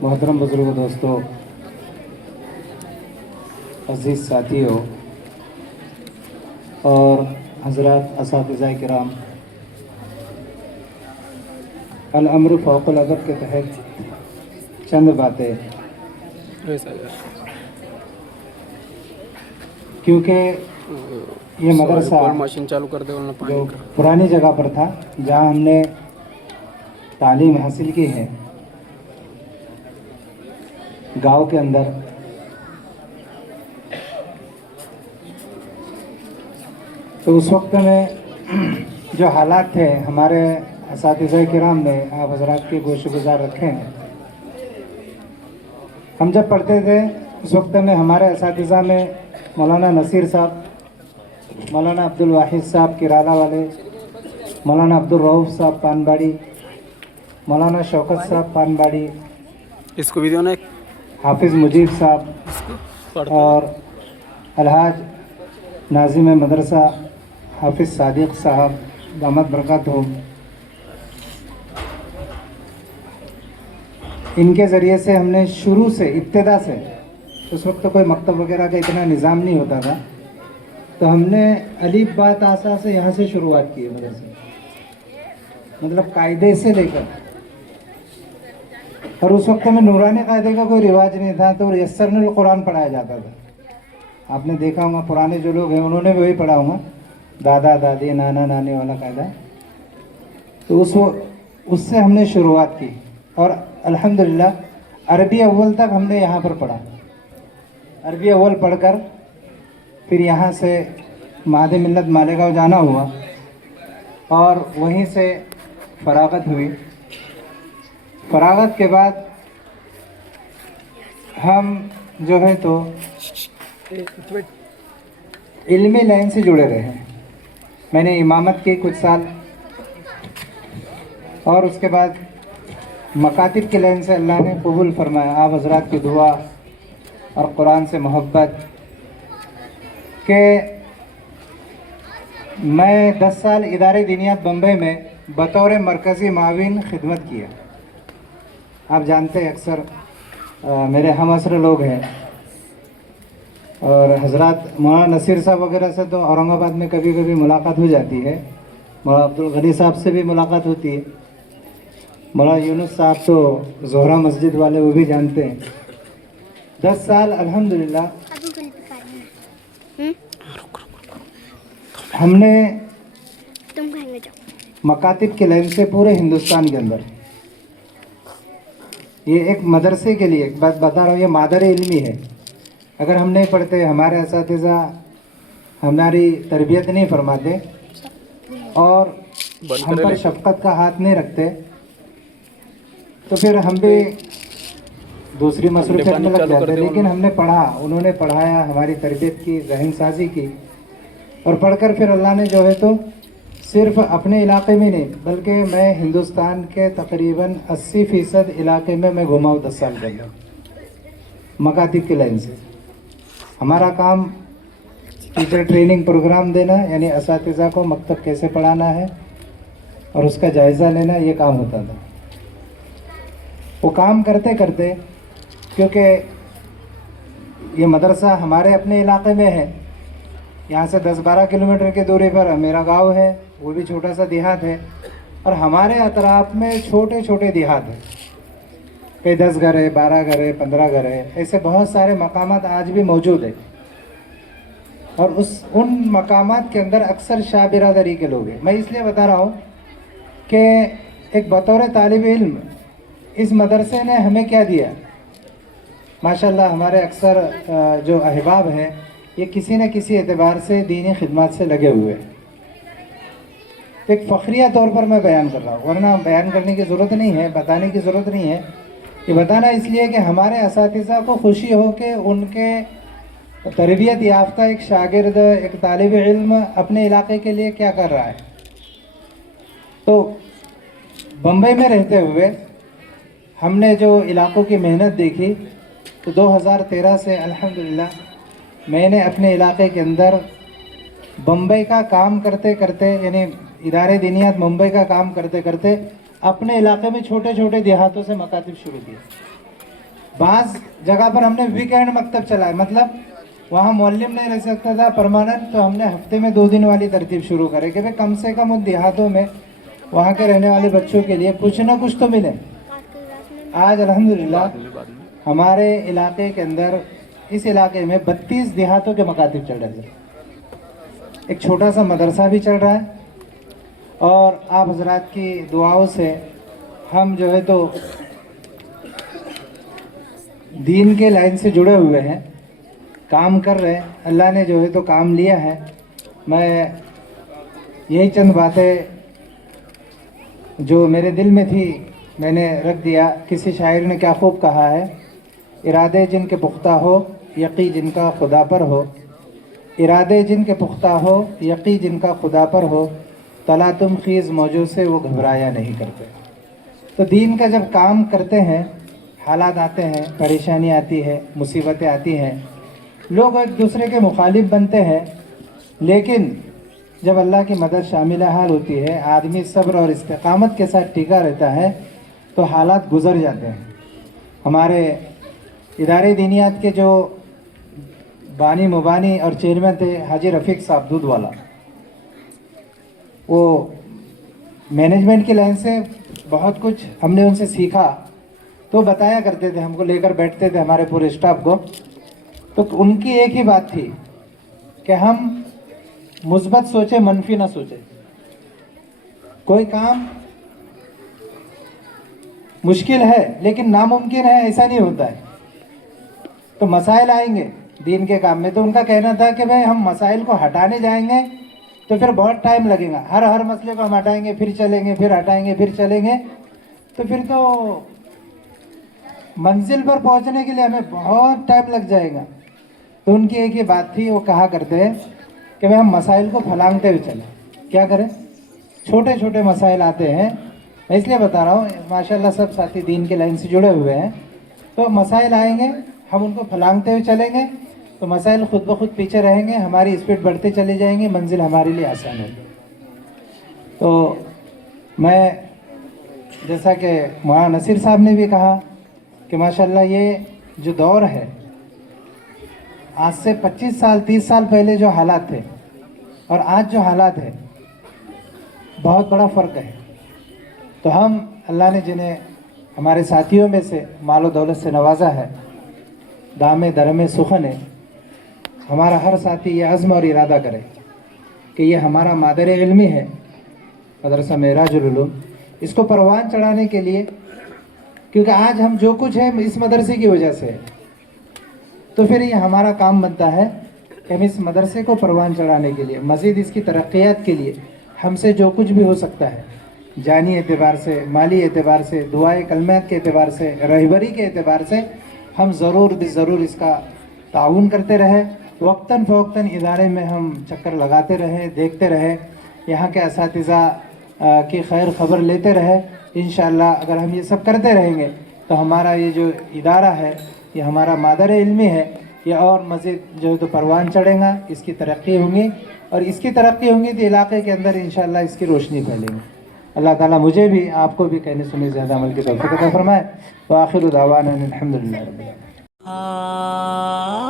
मोहतरम बुजुर्ग दोस्तों, अजीज़ साथियों और हज़रात असातिज़ा किराम, अल अम्र फ़ौक़ुल अदब के तहत चंद बातें, क्योंकि ये मदरसा मशीन चालू कर दे जो पुरानी जगह पर था जहाँ हमने तालीम हासिल की है, गांव के अंदर, तो उस वक्त में जो हालात थे हमारे असातिज़ा किराम ने आप हज़रात के गोशगुजार रखे हैं। हम जब पढ़ते थे उस वक्त में हमारे असातिज़ा में मौलाना नसीर साहब, मौलाना अब्दुल वाहिद साहब किराला वाले, मौलाना अब्दुल रऊफ़ साहब पानबाड़ी, मौलाना शौकत साहब पानबाड़ी, इसको वीडियो ने हाफिज़ मुजीब साहब और अलहाज नाज़िम मदरसा हाफिज़ सादिक साहब दामद बरकातहुम, इनके ज़रिए से हमने शुरू से इब्तिदा से, उस वक्त तो कोई मकतब वगैरह का इतना निज़ाम नहीं होता था, तो हमने अलीफ बा ता सा से यहाँ से शुरुआत की है मदरसे, मतलब कायदे से लेकर। और उस वक्त में नूरानी कायदे का कोई रिवाज नहीं था, तो यस्सरनुल कुरान पढ़ाया जाता था। आपने देखा होगा पुराने जो लोग हैं उन्होंने भी वही पढ़ा होगा, दादा दादी नाना नानी वाला कायदा। तो उससे हमने शुरुआत की और अल्हम्दुलिल्लाह अरबी अव्वल तक हमने यहाँ पर पढ़ा। अरबी अव्वल पढ़कर फिर यहाँ से मादे मिल्लत मालेगांव जाना हुआ और वहीं से फरागत हुई। फरागत के बाद हम जो है तो इल्मी लाइन से जुड़े रहे। मैंने इमामत की कुछ साल और उसके बाद मकातिब के लाइन से अल्लाह ने कबूल फरमाया। आप हज़रात की दुआ और कुरान से मोहब्बत के मैं 10 साल इदारे दीनियात बम्बई में बतौर मरकज़ी माविन खिदमत किया। आप जानते हैं अक्सर मेरे हम असर लोग हैं और हज़रात मौलाना नसीर साहब वगैरह से तो औरंगाबाद में कभी कभी मुलाकात हो जाती है, मौलाना अब्दुल गनी साहब से भी मुलाकात होती है, मौलाना यूनुस साहब तो ज़ोहरा मस्जिद वाले वो भी जानते हैं। 10 साल अल्हम्दुलिल्लाह हमने मकातिब के लाइन से पूरे हिंदुस्तान के अंदर, ये एक मदरसे के लिए एक बात बता रहा हूँ, ये मादर इल्मी है। अगर हम नहीं पढ़ते, हमारे असातिज़ा हमारी तरबियत नहीं फरमाते और हम पर शफ़क़त का हाथ नहीं रखते, तो फिर हम भी दूसरी मसरूफ़ियत में लग जाते। लेकिन हमने पढ़ा, उन्होंने पढ़ाया, हमारी तरबियत की, ज़हन साजी की और पढ़कर फिर अल्लाह ने जो है तो सिर्फ़ अपने इलाके में नहीं बल्कि मैं हिंदुस्तान के तकरीबन 80% इलाके में मैं घुमा हूँ 10 साल पहले मकातिब की लाइन से। हमारा काम टीचर ट्रेनिंग प्रोग्राम देना, यानी असातिज़ा को मकतब कैसे पढ़ाना है और उसका जायज़ा लेना, ये काम होता था। वो काम करते करते, क्योंकि ये मदरसा हमारे अपने इलाके में है, यहाँ से 10-12 किलोमीटर की दूरी पर मेरा गांव है, वो भी छोटा सा देहात है, और हमारे अतराफ में छोटे छोटे देहात हैं, कई 10 घर है, 12 घर है, 15 घर है, ऐसे बहुत सारे मकामात आज भी मौजूद है। और उन मकामात के अंदर अक्सर शाह बिरादरी के लोग हैं। मैं इसलिए बता रहा हूँ कि एक बतौर तालिब इल्म इस मदरसे ने हमें क्या दिया। माशाल्लाह हमारे अक्सर जो अहबाब हैं ये किसी न किसी एतबार से दीनी खिदमत से लगे हुए हैं। एक फ़ख्रिया तौर पर मैं बयान कर रहा हूँ, वरना बयान करने की ज़रूरत नहीं है, बताने की ज़रूरत नहीं है। ये बताना इसलिए कि हमारे असातिज़ा को खुशी हो कि उनके तरबियत याफ्ता एक शागिर्द, एक तालिब इल्म अपने इलाके के लिए क्या कर रहा है। तो बम्बई में रहते हुए हमने जो इलाकों की मेहनत देखी, तो 2013 से अल्हम्दुलिल्लाह मैंने अपने इलाके के अंदर बम्बई का काम करते करते, यानी इदारे दीनियात मुंबई का काम करते करते अपने इलाके में छोटे छोटे देहातों से मकातिब शुरू किए। बाज़ जगह पर हमने वीकेंड मकतब चलाए, मतलब वहाँ मौल्लिम नहीं रह सकता था परमानेंट, तो हमने हफ्ते में 2 दिन वाली तरतीब शुरू करे कि भाई कम से कम उन देहातों में वहाँ के रहने वाले बच्चों के लिए कुछ ना कुछ तो मिले। आज अल्हम्दुलिल्लाह हमारे इलाके के अंदर, इस इलाके में 32 देहातों के मकातिब चल रहे थे। एक छोटा सा मदरसा भी चल रहा है और आप हजरात की दुआओं से हम जो है तो दीन के लाइन से जुड़े हुए हैं, काम कर रहे हैं। अल्लाह ने जो है तो काम लिया है। मैं यही चंद बातें जो मेरे दिल में थी मैंने रख दिया। किसी शायर ने क्या खूब कहा है, इरादे जिनके पुख्ता हो यकी जिनका खुदा पर हो, इरादे जिनके पुख्ता हो यकी जिनका खुदा पर हो, तला तुम खीज़ मौजूद से वो घबराया नहीं करते। तो दीन का जब काम करते हैं, हालात आते हैं, परेशानी आती है, मुसीबतें आती हैं, लोग एक दूसरे के मुखालिफ बनते हैं, लेकिन जब अल्लाह की मदद शामिल हाल होती है, आदमी सब्र और इस्तिकामत के साथ टिका रहता है, तो हालात गुजर जाते हैं। हमारे इदारे दीनियात के जो बानी मुबानी और चेयरमैन थे हाजी रफ़ीक साहब दूध वाला, वो मैनेजमेंट की लाइन से बहुत कुछ हमने उनसे सीखा। तो बताया करते थे, हमको लेकर बैठते थे हमारे पूरे स्टाफ को। तो उनकी एक ही बात थी कि हम मुस्बत सोचे, मनफी ना सोचे। कोई काम मुश्किल है लेकिन नामुमकिन है ऐसा नहीं होता है। तो मसाइल आएंगे दीन के काम में, तो उनका कहना था कि भाई हम मसाइल को हटाने जाएंगे तो फिर बहुत टाइम लगेगा। हर मसले को हम हटाएंगे फिर चलेंगे, फिर हटाएंगे फिर चलेंगे, तो फिर तो मंजिल पर पहुंचने के लिए हमें बहुत टाइम लग जाएगा। तो उनकी एक ही बात थी, वो कहा करते हैं कि भाई हम मसाइल को फलांगते हुए चलें। क्या करें, छोटे छोटे मसाइल आते हैं, मैं इसलिए बता रहा हूँ, माशाल्लाह सब साथी दीन के लाइन से जुड़े हुए हैं। तो मसाइल आएंगे, हम उनको फलांगते हुए चलेंगे, तो मसाइल खुद ब खुद पीछे रहेंगे, हमारी स्पीड बढ़ते चले जाएंगे, मंजिल हमारे लिए आसान होगी। तो मैं, जैसा कि मौलाना नसीर साहब ने भी कहा कि माशाल्लाह ये जो दौर है, आज से 25 साल 30 साल पहले जो हालात थे और आज जो हालात है, बहुत बड़ा फ़र्क है। तो हम, अल्लाह ने जिन्हें हमारे साथियों में से मालो दौलत से नवाजा है, दामे दरमे सुखन है, हमारा हर साथी ये अज़्म और इरादा करे कि ये हमारा मादर इल्मी है मदरसा मेराजुल उलूम, इसको परवान चढ़ाने के लिए, क्योंकि आज हम जो कुछ है इस मदरसे की वजह से है। तो फिर ये हमारा काम बनता है कि हम इस मदरसे को परवान चढ़ाने के लिए, मज़ीद इसकी तरक्यात के लिए हमसे जो कुछ भी हो सकता है, जानी एतबार से, माली एतबार से, दुआए कलमात के एतबार से, रहबरी के एतबार से, हम ज़रूर इसका ताउन करते रहे। वक्तन फ़वक्तन इदारे में हम चक्कर लगाते रहे, देखते रहे, यहाँ के असातिज़ा की खैर ख़बर लेते रहे। इंशाअल्लाह अगर हम ये सब करते रहेंगे तो हमारा ये जो इदारा है, ये हमारा मादर इल्मी है, ये और मज़ीद जो है तो परवान चढ़ेगा, इसकी तरक्की होंगी, और इसकी तरक्की होंगी तो इलाके के अंदर इंशाअल्लाह इसकी रोशनी फैलेगी। अल्लाह ताला मुझे भी आपको भी कहने सुने ज़्यादा अमल की तौफ़ीक़ अता फ़रमाए। व आखिरु दावाना अनिल हम्दुलिल्लाहि रब्बिल आलमीन।